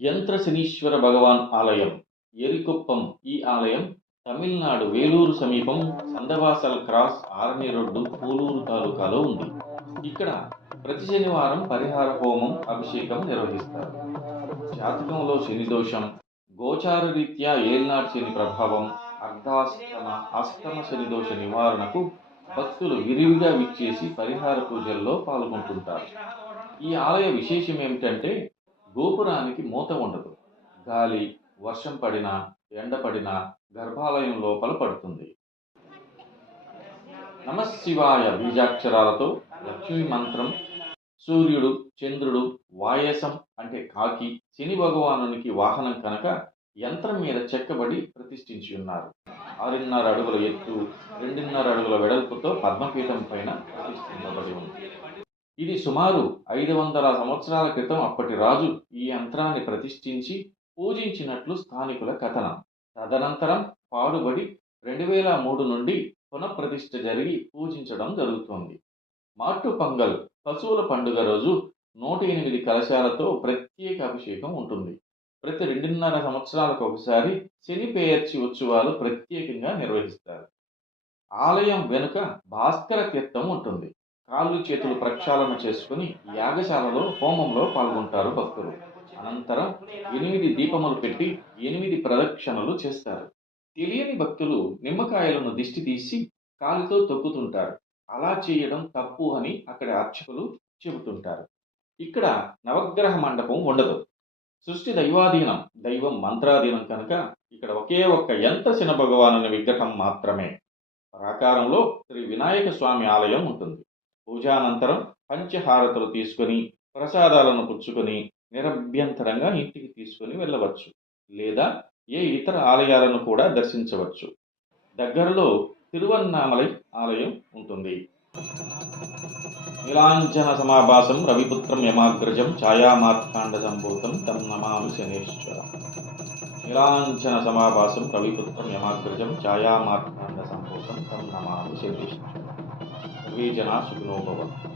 యంత్రశనీశ్వర భగవాన్ ఆలయం ఎరికొప్పం. ఈ ఆలయం తమిళనాడు వేలూరు సమీపం సందవాసల్ క్రాస్ ఆరణి రోడ్డు పూలూరు తాలూకాలో ఉంది. ఇక్కడ ప్రతి శనివారం పరిహార హోమం అభిషేకం నిర్వహిస్తారు. జాతకంలో శని దోషం, గోచార రీత్యా ఏల్నాటి శని ప్రభావం, అర్ధాష్టమ అష్టమ శని దోష నివారణకు భక్తులు విరివిగా విచ్చేసి పరిహార పూజల్లో పాల్గొంటుంటారు. ఈ ఆలయ విశేషం ఏమిటంటే గోపురానికి మూత ఉండదు. గాలి, వర్షం పడినా, ఎండ పడినా గర్భాలయం లోపల పడుతుంది. నమశివాయ బీజాక్షరాలతో లక్ష్మీ మంత్రం, సూర్యుడు, చంద్రుడు, వాయసం అంటే కాకి, శని భగవానునికి వాహనం కనుక యంత్రం మీద చెక్కబడి ప్రతిష్ఠించి ఉన్నారు. 6.5 అడుగుల ఎత్తు, 2.5 అడుగుల వెడల్పుతో పద్మపీఠం పైన ప్రతిష్ఠించబడి ఉంది. ఇది సుమారు 500 సంవత్సరాల క్రితం అప్పటి రాజు ఈ యంత్రాన్ని ప్రతిష్ఠించి పూజించినట్లు స్థానికుల కథనం. తదనంతరం పాడుబడి 2003 నుండి పునఃప్రతిష్ఠ జరిగి పూజించడం జరుగుతోంది. మాట్టు పొంగల్ పశువుల పండుగ రోజు 108 కలశాలతో ప్రత్యేక అభిషేకం ఉంటుంది. ప్రతి 2.5 సంవత్సరాలకు ఒకసారి శని పేర్చి ఉత్సవాలు ప్రత్యేకంగా నిర్వహిస్తారు. ఆలయం వెనుక భాస్కర తీర్థం ఉంటుంది. కాళ్ళు చేతులు ప్రక్షాళన చేసుకుని యాగశాలలో హోమంలో పాల్గొంటారు భక్తులు. అనంతరం 8 దీపములు పెట్టి 8 ప్రదక్షిణలు చేస్తారు. తెలియని భక్తులు నిమ్మకాయలను దిష్టి తీసి కాలితో తొక్కుతుంటారు. అలా చేయడం తప్పు అని అక్కడి అర్చకులు చెబుతుంటారు. ఇక్కడ నవగ్రహ మండపం ఉండదు. సృష్టి దైవాధీనం, దైవం మంత్రాధీనం కనుక ఇక్కడ ఒకే ఒక్క యంత్రశని భగవానుని విగ్రహం మాత్రమే. ప్రాకారంలో శ్రీ వినాయక స్వామి ఆలయం ఉంటుంది. పూజానంతరం పంచహారతులు తీసుకొని ప్రసాదాలను పుచ్చుకొని నిరభ్యంతరంగా ఇంటికి తీసుకొని వెళ్ళవచ్చు, లేదా ఏ ఇతర ఆలయాలను కూడా దర్శించవచ్చు. దగ్గరలో తిరువన్నామలై ఆలయం ఉంటుంది. నీలాంజన సమాభాసం రవిపుత్రం యమాగ్రజం ఛాయామార్తాండ సంభూతం తం నమామి శనేశ్వర. నీలాంజన సమాభాసం రవిపుత్రం యమాగ్రజం ఛాయామార్తాండ సంభూతం తం నమామి శనేశ్వర. సర్వే జనా సుఖినో భవంతు.